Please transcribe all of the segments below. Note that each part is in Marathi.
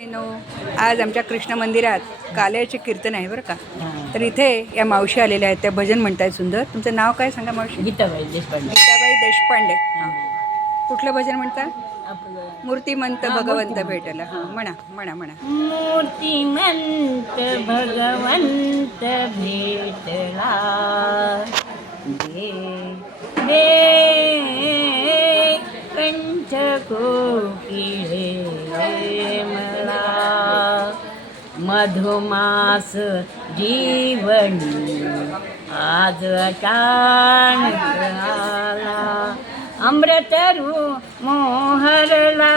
नो आज आमच्या कृष्ण मंदिरात काल्याचे कीर्तन आहे बरं का. तर इथे या मावशी आलेल्या आहेत त्या भजन म्हणतायत सुंदर. तुमचं नाव काय सांगा मावशी? गीताबाई देशपांडे. गीताबाई देशपांडे. कुठलं भजन म्हणता? मूर्तिमंत भगवंत भेटला. म्हणा म्हणा म्हणा. मूर्तिमंत भगवंत भेटला. दे कंठ कोकिळे मधुमास जीवनी आज अचानक आला अमृतरू मोहरला.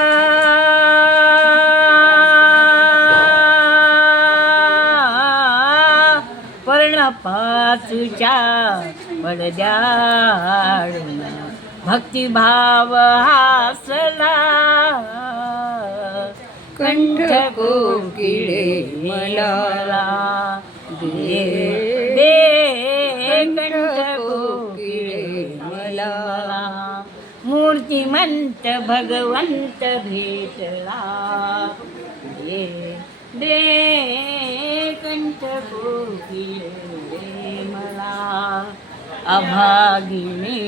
पर्णपासूच्या पडद्याडून भक्तिभाव हासला. कंठ कोकिळे मला दे दे कंठ कोकिळे मला मूर्तिमंत भगवंत भेटला. दे दे कंठ कोकिळे मला अभागिने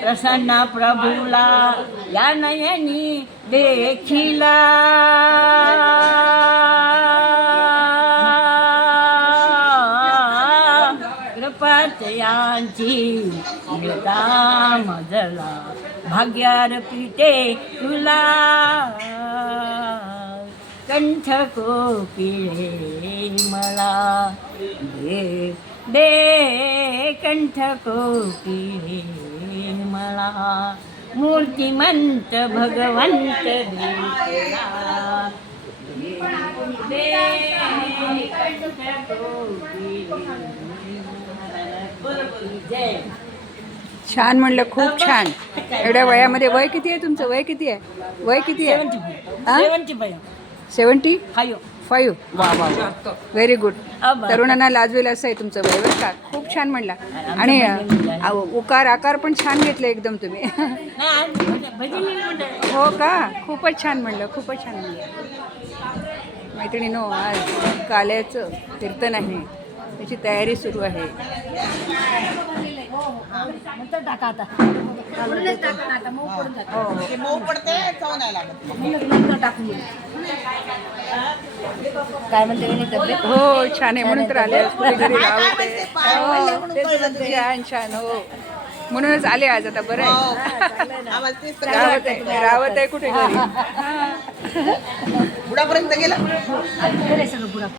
प्रसन्न प्रभूला या नयनी देखिला. कृपाचयांची मिळता मजला भाग्यार पिटे तुला. कंठ कोकिळे मला दे दे कंठ कोकिळे मला मूर्तिमंत भगवंत छान म्हणलं खूप छान. एवढ्या वयामध्ये वय किती आहे तुमचं? वय किती आहे? वय किती आहे? सेवनची बाई सेवन्टी फाईव्ह. वा वा वा. व्हेरी गुड अबा. तरुणांना लाजवेल असं आहे तुमचं वय बरं का? खूप छान म्हणला. आणि अ, उकार आकार पण छान घेतले एकदम तुम्ही. नाही आज भजन म्हणतात हो का? खूपच छान म्हणलं खूपच छान म्हणलं. मैत्रिणीनो आज काल्याचं कीर्तन आहे. त्याची तयारी सुरू आहे. टाका आता काय म्हणते तब्येत? हो छान आहे. म्हणून तर आले आज कुठे घरी राहत आहे. हो, तेच म्हणते, छान छान हो. म्हणूनच आले आज आता बरं आहे. आहे राहत आहे कुठे घरी? बुडापर्यंत गेला?